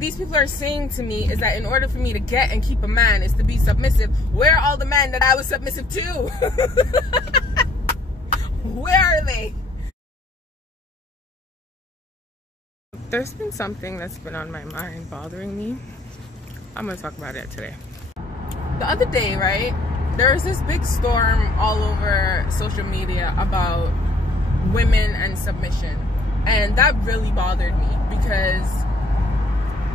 these people are saying to me is that in order for me to get and keep a man is to be submissive. Where are all the men that I was submissive to? Where are they? There's been something that's been on my mind bothering me. I'm gonna talk about it today. The other day, right, there was this big storm all over social media about women and submission, and that really bothered me because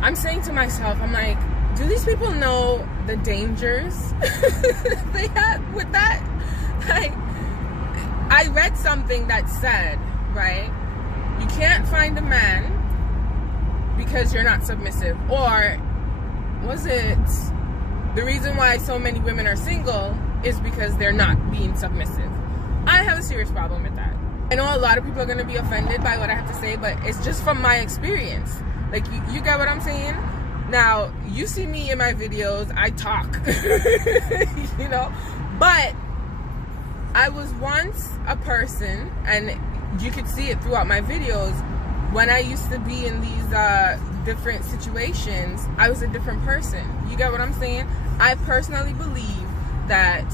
I'm saying to myself, I'm like, do these people know the dangers they had with that? Like, I read something that said, right, you can't find a man because you're not submissive. Or was it the reason why so many women are single is because they're not being submissive? I have a serious problem with that. I know a lot of people are going to be offended by what I have to say, but it's just from my experience. Like, you get what I'm saying? Now, you see me in my videos, I talk, you know, but I was once a person, and you could see it throughout my videos, when I used to be in these different situations, I was a different person. You get what I'm saying? I personally believe that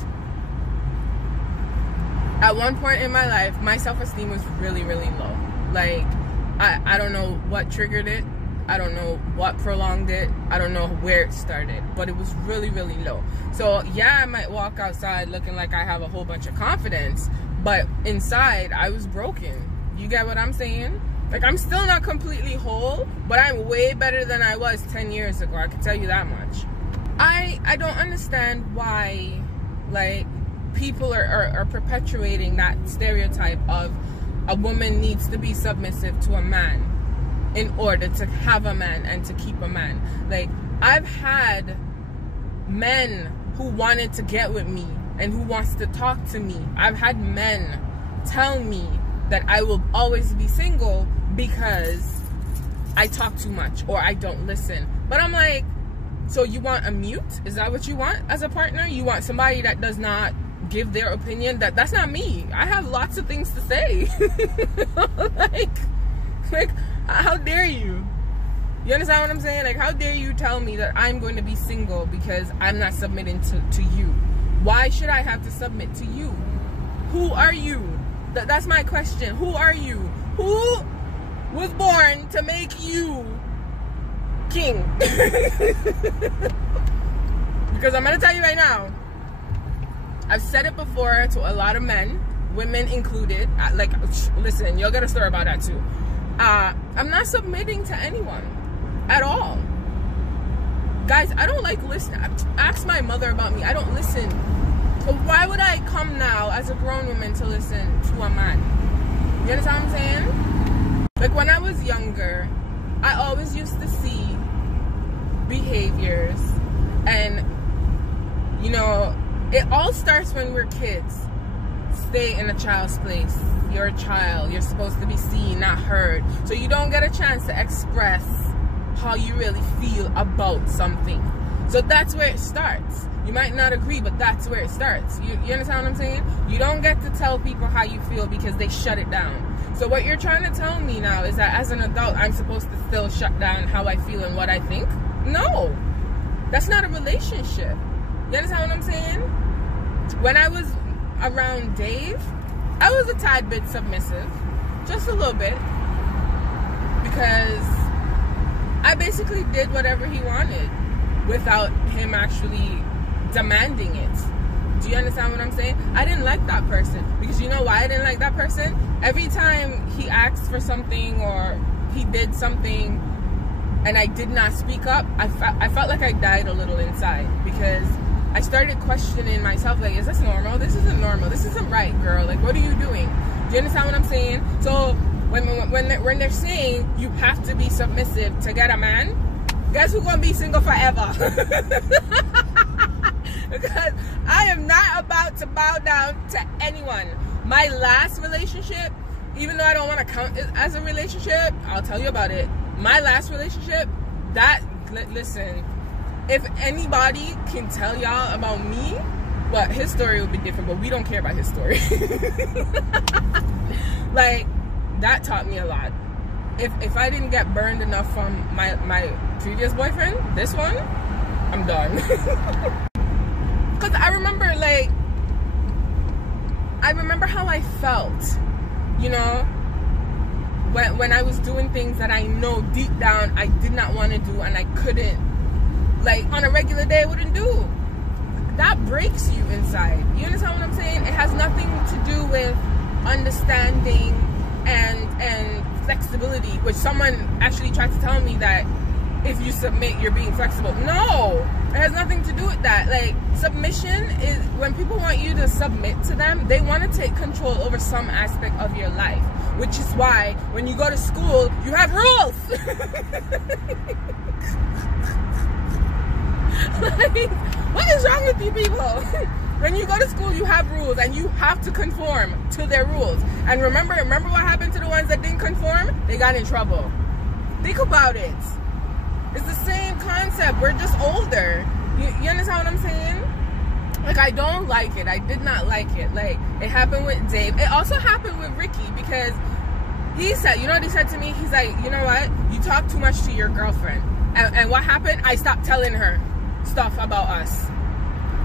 at one point in my life, my self-esteem was really, really low. Like, I don't know what triggered it. I don't know what prolonged it. I don't know where it started, but it was really, really low. So yeah, I might walk outside looking like I have a whole bunch of confidence, but inside I was broken. You get what I'm saying? Like, I'm still not completely whole, but I'm way better than I was 10 years ago. I can tell you that much. I don't understand why, like, people are perpetuating that stereotype of a woman needs to be submissive to a man in order to have a man and to keep a man. Like, I've had men who wanted to get with me and who wants to talk to me. I've had men tell me that I will always be single because I talk too much or I don't listen. But I'm like, so you want a mute? Is that what you want as a partner? You want somebody that does not give their opinion? That's not me. I have lots of things to say. like, how dare you? You understand what I'm saying? Like, how dare you tell me that I'm going to be single because I'm not submitting to you? Why should I have to submit to you? Who are you? That's my question. Who are you? Who was born to make you king? Because I'm going to tell you right now, I've said it before to a lot of men, women included. Like, listen, you'll get a story about that too. I'm not submitting to anyone at all. Guys, I don't like listening. Ask my mother about me. I don't listen. So why would I come now as a grown woman to listen to a man? You understand what I'm saying? Like, when I was younger, I always used to see behaviors, and, you know, it all starts when we're kids. Stay in a child's place. You're a child. You're supposed to be seen, not heard. So you don't get a chance to express how you really feel about something. So that's where it starts. You might not agree, but that's where it starts. You understand what I'm saying? You don't get to tell people how you feel because they shut it down. So what you're trying to tell me now is that as an adult, I'm supposed to still shut down how I feel and what I think? No. That's not a relationship. You understand what I'm saying? When I was around Dave, I was a tad bit submissive. Just a little bit. Because I basically did whatever he wanted without him actually demanding it. Do you understand what I'm saying? I didn't like that person. Because you know why I didn't like that person? Every time he asked for something or he did something and I did not speak up, I felt like I died a little inside. Because I started questioning myself, like, is this normal? This isn't normal. This isn't right, girl. Like, what are you doing? Do you understand what I'm saying? So when they're saying you have to be submissive to get a man, guess who's gonna be single forever? Because I am not about to bow down to anyone. My last relationship, even though I don't want to count it as a relationship, I'll tell you about it. My last relationship, listen, if anybody can tell y'all about me, well, his story would be different, but we don't care about his story. Like, that taught me a lot. if I didn't get burned enough from my previous boyfriend, this one, I'm done. Because I remember, like, how I felt, you know, when I was doing things that I know deep down I did not want to do, and I couldn't, like, on a regular day I wouldn't do. That breaks you inside. You understand what I'm saying? It has nothing to do with understanding and flexibility, which someone actually tried to tell me that if you submit, you're being flexible. No, it has nothing to do with that. Like, submission is when people want you to submit to them, they want to take control over some aspect of your life, which is why when you go to school, you have rules. Like, what is wrong with you people? When you go to school, you have rules, and you have to conform to their rules. And remember what happened to the ones that didn't conform? They got in trouble. Think about it. It's the same concept. We're just older. You understand what I'm saying? Like, I don't like it. I did not like it. Like, it happened with Dave. It also happened with Ricky, because he said, you know what he said to me? He's like, you know what? You talk too much to your girlfriend. And what happened? I stopped telling her stuff about us.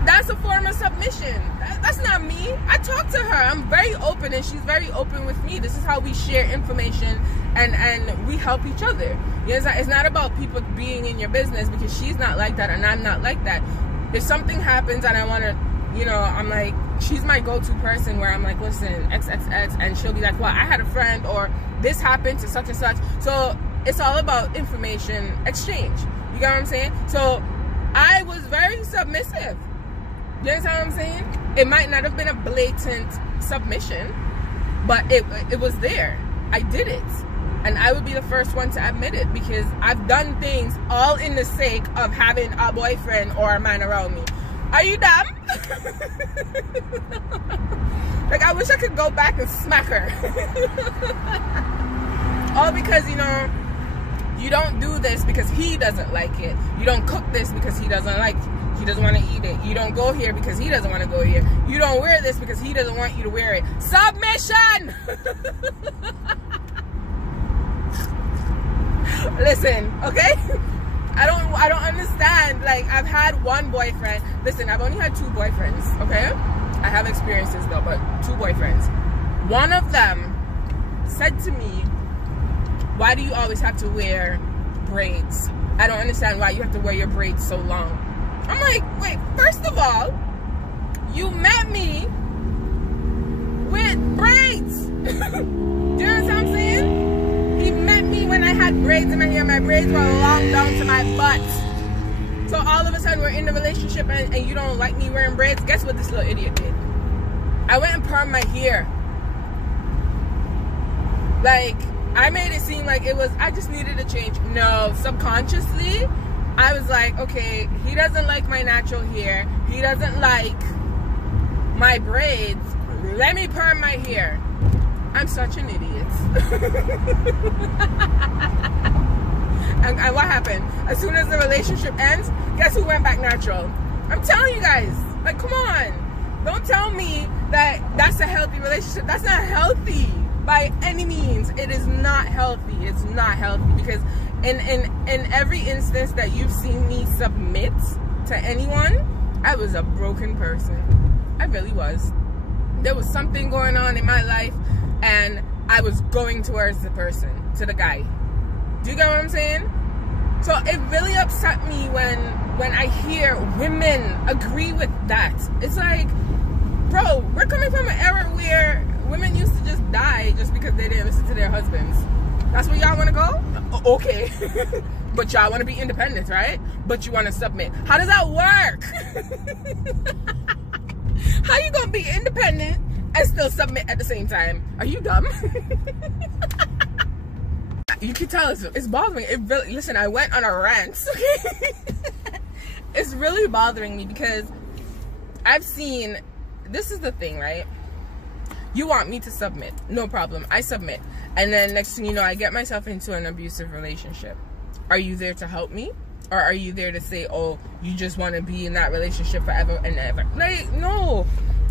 That's a form of submission. That's not me. I talk to her. I'm very open, and she's very open with me. This is how we share information, and we help each other. You know, it's not about people being in your business, because she's not like that and I'm not like that. If something happens and I want to, you know, I'm like, she's my go-to person where I'm like, listen, XXX, and she'll be like, well, I had a friend, or this happened to such and such. So it's all about information exchange. You get what I'm saying? So I was very submissive. You understand what I'm saying? It might not have been a blatant submission, but it was there. I did it. And I would be the first one to admit it, because I've done things all in the sake of having a boyfriend or a man around me. Are you dumb? Like, I wish I could go back and smack her. All because, you know, you don't do this because he doesn't like it. You don't cook this because he doesn't like it. He doesn't want to eat it. You don't go here because he doesn't want to go here. You don't wear this because he doesn't want you to wear it. Submission! Listen, okay? I don't understand. Like, I've had one boyfriend. Listen, I've only had 2 boyfriends, okay? I have experiences though, but 2 boyfriends. One of them said to me, why do you always have to wear braids? I don't understand why you have to wear your braids so long. I'm like, wait, first of all, you met me with braids. Do you understand what I'm saying? He met me when I had braids in my hair. My braids were long down to my butt. So all of a sudden we're in the relationship, and you don't like me wearing braids. Guess what this little idiot did? I went and permed my hair. Like, I made it seem like it was, I just needed a change. No, subconsciously, I was like, okay, he doesn't like my natural hair. He doesn't like my braids. Let me perm my hair. I'm such an idiot. And what happened? As soon as the relationship ends, guess who went back natural? I'm telling you guys. Like, come on. Don't tell me that that's a healthy relationship. That's not healthy by any means. It is not healthy. It's not healthy, because in every instance that you've seen me submit to anyone, I was a broken person. I really was. There was something going on in my life, and I was going towards the person, to the guy. Do you get what I'm saying? So it really upset me when I hear women agree with that. It's like, bro, we're coming from an era where women used to just die just because they didn't listen to their husbands. That's where y'all want to go? Okay. But y'all want to be independent, right? But you want to submit. How does that work? How you going to be independent and still submit at the same time? Are you dumb? You can tell it's bothering. It really, listen, I went on a rant. It's really bothering me, because I've seen, this is the thing, right? You want me to submit, no problem, I submit, and then next thing you know, I get myself into an abusive relationship. Are you there to help me? Or are you there to say, oh, you just want to be in that relationship forever and ever? Like, no.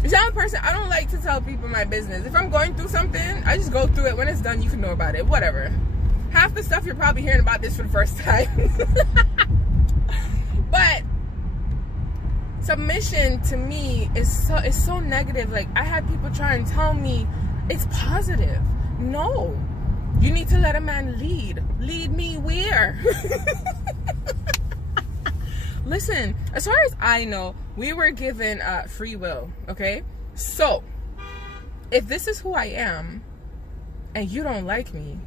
I'm a person, I don't like to tell people my business. If I'm going through something, I just go through it. When it's done, you can know about it, whatever. half the stuff you're probably hearing about this for the first time. But submission to me is so negative. Like, I had people try and tell me it's positive. No, you need to let a man lead. Lead me where? Listen, as far as I know, we were given free will, okay? So, if this is who I am, and you don't like me,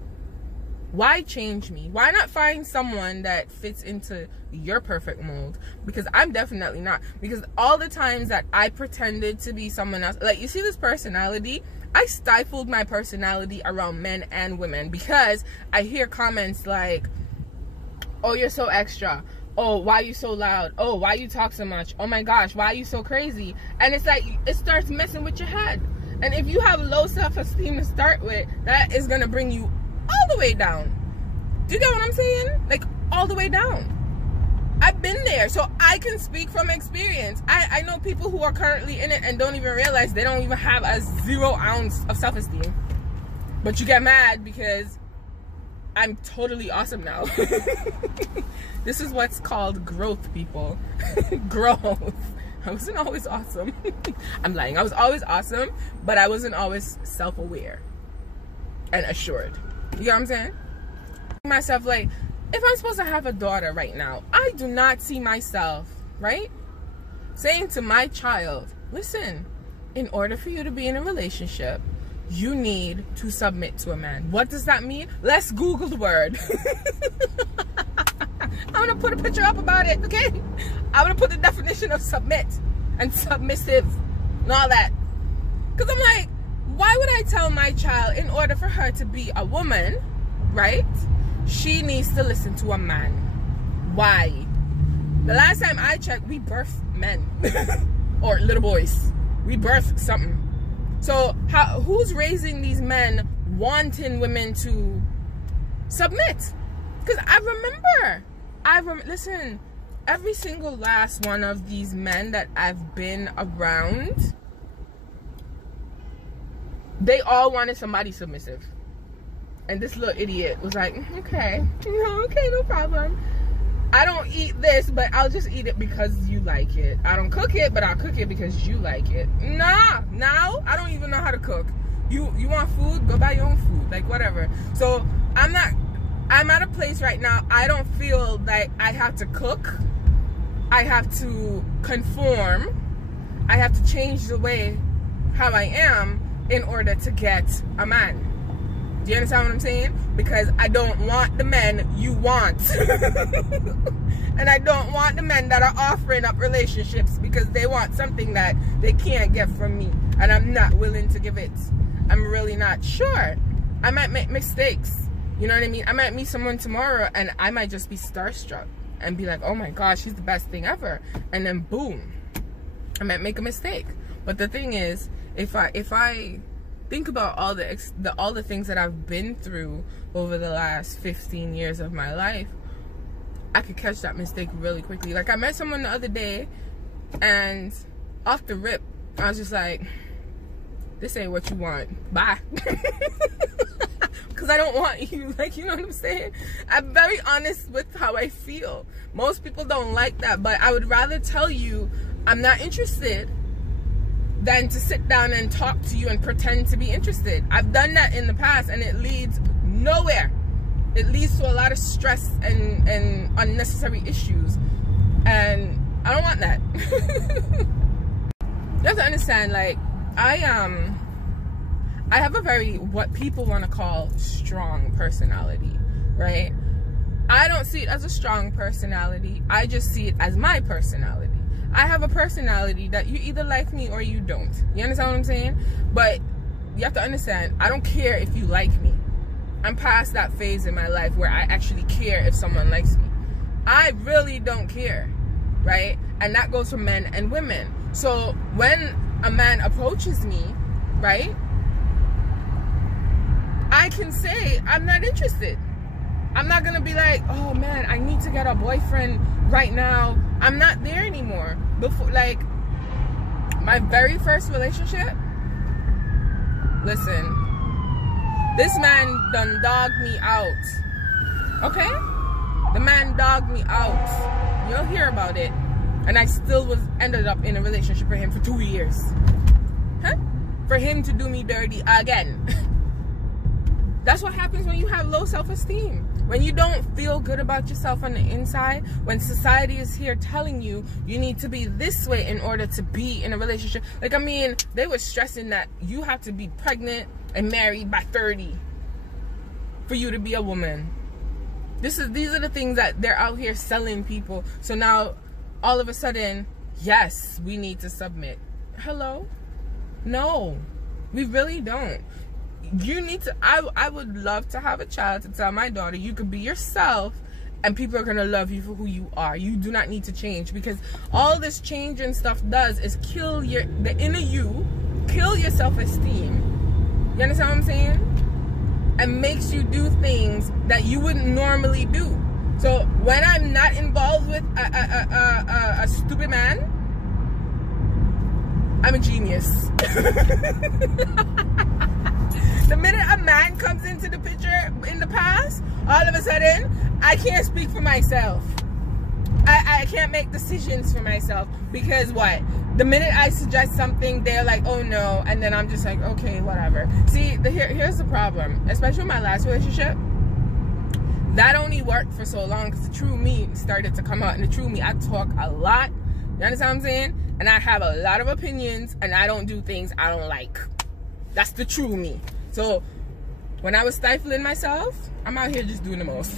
why change me? Why not find someone that fits into your perfect mold? Because I'm definitely not. Because all the times that I pretended to be someone else, like, you see this personality, I stifled my personality around men and women, because I hear comments like, oh, you're so extra. Oh, why are you so loud? Oh, why you talk so much? Oh my gosh, why are you so crazy? And it's like, it starts messing with your head. And if you have low self-esteem to start with, that is going to bring you all the way down. Do you get what I'm saying? Like, all the way down. I've been there, so I can speak from experience. I know people who are currently in it and don't even realize they don't even have a 0 ounce of self-esteem. But you get mad because I'm totally awesome now. This is what's called growth, people. Growth. I wasn't always awesome. I'm lying. I was always awesome, but I wasn't always self-aware and assured. You know what I'm saying? Myself, like, if I'm supposed to have a daughter right now, I do not see myself, right, saying to my child, listen, in order for you to be in a relationship, you need to submit to a man. What does that mean? Let's Google the word. I'm gonna put a picture up about it, okay? I'm gonna put the definition of submit and submissive and all that. Because I'm like, why would I tell my child, in order for her to be a woman, right, she needs to listen to a man? Why? The last time I checked, we birthed men. Or little boys. We birthed something. So who's raising these men wanting women to submit? Because I remember, listen, every single last one of these men that I've been around, they all wanted somebody submissive. And this little idiot was like, okay, okay, no problem. I don't eat this, but I'll just eat it because you like it. I don't cook it, but I'll cook it because you like it. Nah, now I don't even know how to cook. You want food? Go buy your own food, like whatever. So I'm at a place right now, I don't feel like I have to cook. I have to conform. I have to change the way how I am in order to get a man. Do you understand what I'm saying? Because I don't want the men you want. And I don't want the men that are offering up relationships because they want something that they can't get from me. And I'm not willing to give it. I'm really not. Sure, I might make mistakes. You know what I mean? I might meet someone tomorrow and I might just be starstruck and be like, oh my gosh, she's the best thing ever. And then boom, I might make a mistake. But the thing is, if I think about all the things that I've been through over the last 15 years of my life, I could catch that mistake really quickly. Like, I met someone the other day, and off the rip, I was just like, this ain't what you want. Bye. Because I don't want you. Like, you know what I'm saying? I'm very honest with how I feel. Most people don't like that, but I would rather tell you I'm not interested than to sit down and talk to you and pretend to be interested. I've done that in the past and it leads nowhere. It leads to a lot of stress and unnecessary issues. And I don't want that. You have to understand, like, I have a very, what people want to call, strong personality, right? I don't see it as a strong personality. I just see it as my personality. I have a personality that you either like me or you don't. You understand what I'm saying? But you have to understand, I don't care if you like me. I'm past that phase in my life where I actually care if someone likes me. I really don't care, right? And that goes for men and women. So when a man approaches me, right, I can say I'm not interested. I'm not gonna be like, oh man, I need to get a boyfriend right now. I'm not there anymore. Before, like, my very first relationship, listen, this man done dogged me out Okay? The man dogged me out. You'll hear about it. And I still ended up in a relationship with him for 2 years. Huh? For him to do me dirty again. That's what happens when you have low self-esteem. When you don't feel good about yourself on the inside. When society is here telling you you need to be this way in order to be in a relationship. Like, I mean, they were stressing that you have to be pregnant and married by 30 for you to be a woman. These are the things that they're out here selling people. So now, all of a sudden, yes, we need to submit. Hello? No, we really don't. You need to, I would love to have a child to tell my daughter, you could be yourself and people are going to love you for who you are. You do not need to change, because all this change and stuff does is kill the inner you, kill your self-esteem. You understand what I'm saying? And makes you do things that you wouldn't normally do. So when I'm not involved with a stupid man, I'm a genius. The minute a man comes into the picture in the past, all of a sudden, I can't speak for myself. I can't make decisions for myself, because what? The minute I suggest something, they're like, oh no, and then I'm just like, okay, whatever. See, here's the problem, especially with my last relationship. That only worked for so long because the true me started to come out. And the true me, I talk a lot. You understand what I'm saying? And I have a lot of opinions, and I don't do things I don't like. That's the true me. So when I was stifling myself, I'm out here just doing the most.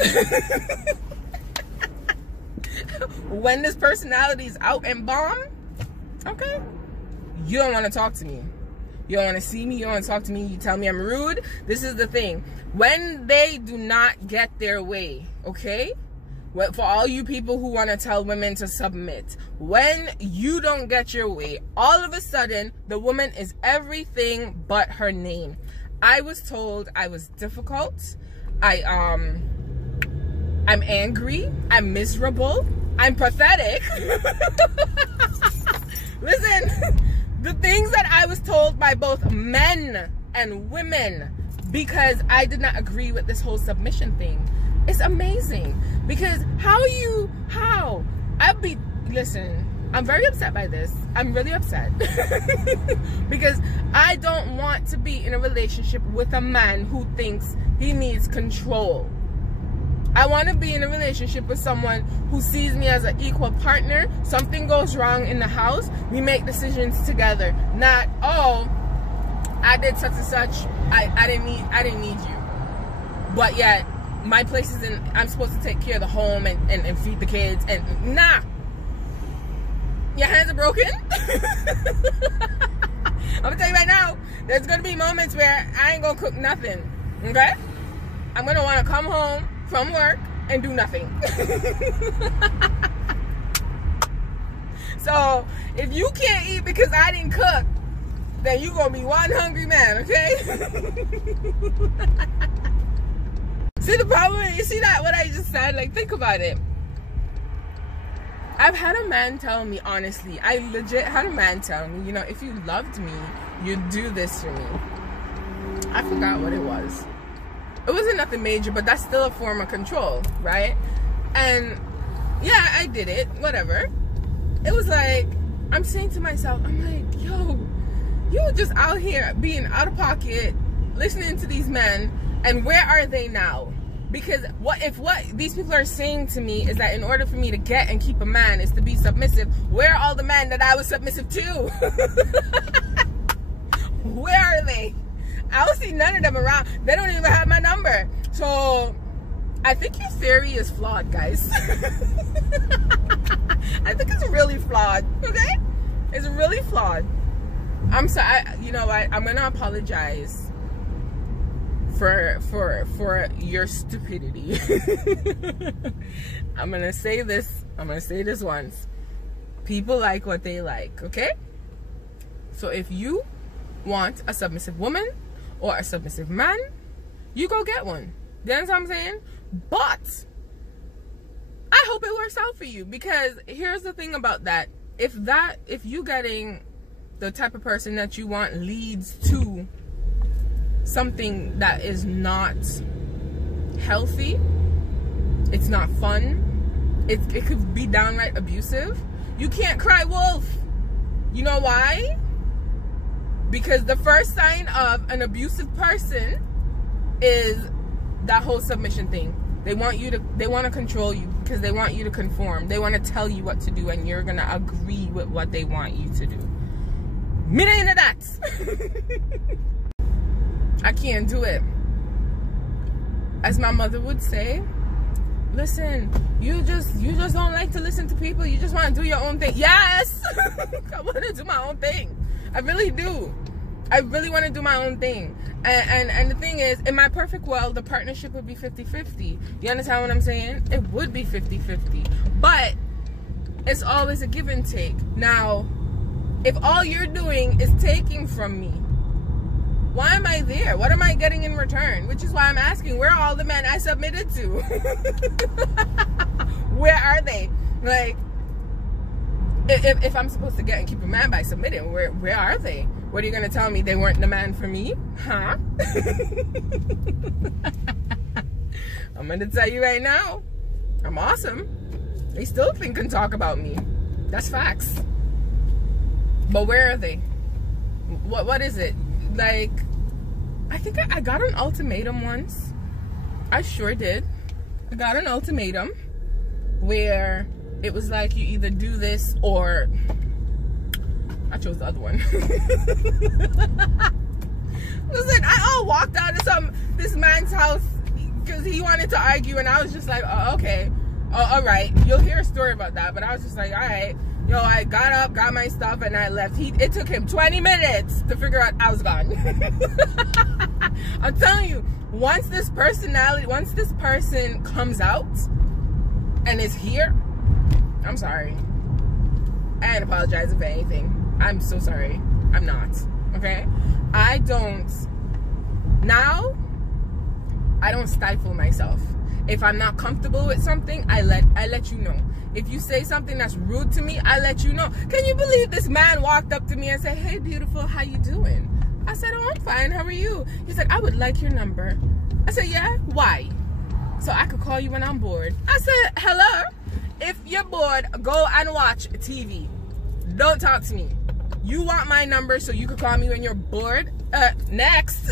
When this personality is out and bomb, okay, you don't want to talk to me. You don't want to see me. You don't want to talk to me. You tell me I'm rude. This is the thing. When they do not get their way, okay? For all you people who want to tell women to submit, when you don't get your way, all of a sudden, the woman is everything but her name. I was told I was difficult. I'm angry. I'm miserable. I'm pathetic. Listen, the things that I was told by both men and women, because I did not agree with this whole submission thing, it's amazing. Because listen, I'm very upset by this. I'm really upset. Because I don't want to be in a relationship with a man who thinks he needs control. I want to be in a relationship with someone who sees me as an equal partner. Something goes wrong in the house, we make decisions together. Not, oh, I did such and such, I didn't need you. But yet, my place is I'm supposed to take care of the home and feed the kids, and nah. Your hands are broken. I'm gonna tell you right now, there's gonna be moments where I ain't gonna cook nothing, okay? I'm gonna wanna come home from work and do nothing. So, if you can't eat because I didn't cook, then you gonna be one hungry man, okay? See the problem? You see that, what I just said? Like, think about it. I've had a man tell me, honestly, I legit had a man tell me, you know, if you loved me, you'd do this for me. I forgot what it was. It wasn't nothing major, but that's still a form of control, right? And yeah, I did it, whatever. It was like, I'm saying to myself, I'm like, yo, you were just out here being out of pocket, listening to these men, and where are they now? Because what these people are saying to me is that in order for me to get and keep a man is to be submissive. Where are all the men that I was submissive to? Where are they? I don't see none of them around. They don't even have my number. So I think your theory is flawed, guys. I think it's really flawed, okay? It's really flawed. I'm sorry, you know what? I'm gonna apologize for your stupidity. I'm gonna say this once. People like what they like, okay? So if you want a submissive woman or a submissive man, you go get one. You understand what I'm saying? But I hope it works out for you, because here's the thing about that. If you getting the type of person that you want leads to something that is not healthy, It's not fun. It could be downright abusive. You can't cry wolf. You know why? Because the first sign of an abusive person is that whole submission thing. They want to control you because they want you to conform. They want to tell you what to do, and you're going to agree with what they want you to do. Me not into that. I can't do it. As my mother would say, listen, you just don't like to listen to people. You just want to do your own thing. Yes! I want to do my own thing. I really do. I really want to do my own thing. And the thing is, in my perfect world, the partnership would be 50-50. You understand what I'm saying? It would be 50-50. But it's always a give and take. Now, if all you're doing is taking from me, why am I there? What am I getting in return? Which is why I'm asking, where are all the men I submitted to? Where are they? Like, if I'm supposed to get and keep a man by submitting, where are they? What are you going to tell me? They weren't the man for me? Huh? I'm going to tell you right now, I'm awesome. They still think and talk about me. That's facts. But where are they? What is it? Like, I think I got an ultimatum once. I sure did. I got an ultimatum where it was like, you either do this or... I chose the other one. Listen, I walked out of this man's house because he wanted to argue, and I was just like, oh, okay. Oh, all right. You'll hear a story about that, but I was just like, all right. Yo, I got up, got my stuff, and I left. It took him 20 minutes to figure out I was gone. I'm telling you, once this person comes out and is here, I'm sorry. I ain't apologizing for anything. I'm so sorry. I'm not. Okay? I don't stifle myself. If I'm not comfortable with something, I let you know. If you say something that's rude to me, I let you know. Can you believe this man walked up to me and said, "Hey, beautiful, how you doing?" I said, "Oh, I'm fine. How are you?" He said, "I would like your number." I said, "Yeah? Why?" "So I could call you when I'm bored." I said, "Hello? If you're bored, go and watch TV. Don't talk to me. You want my number so you could call me when you're bored? Next."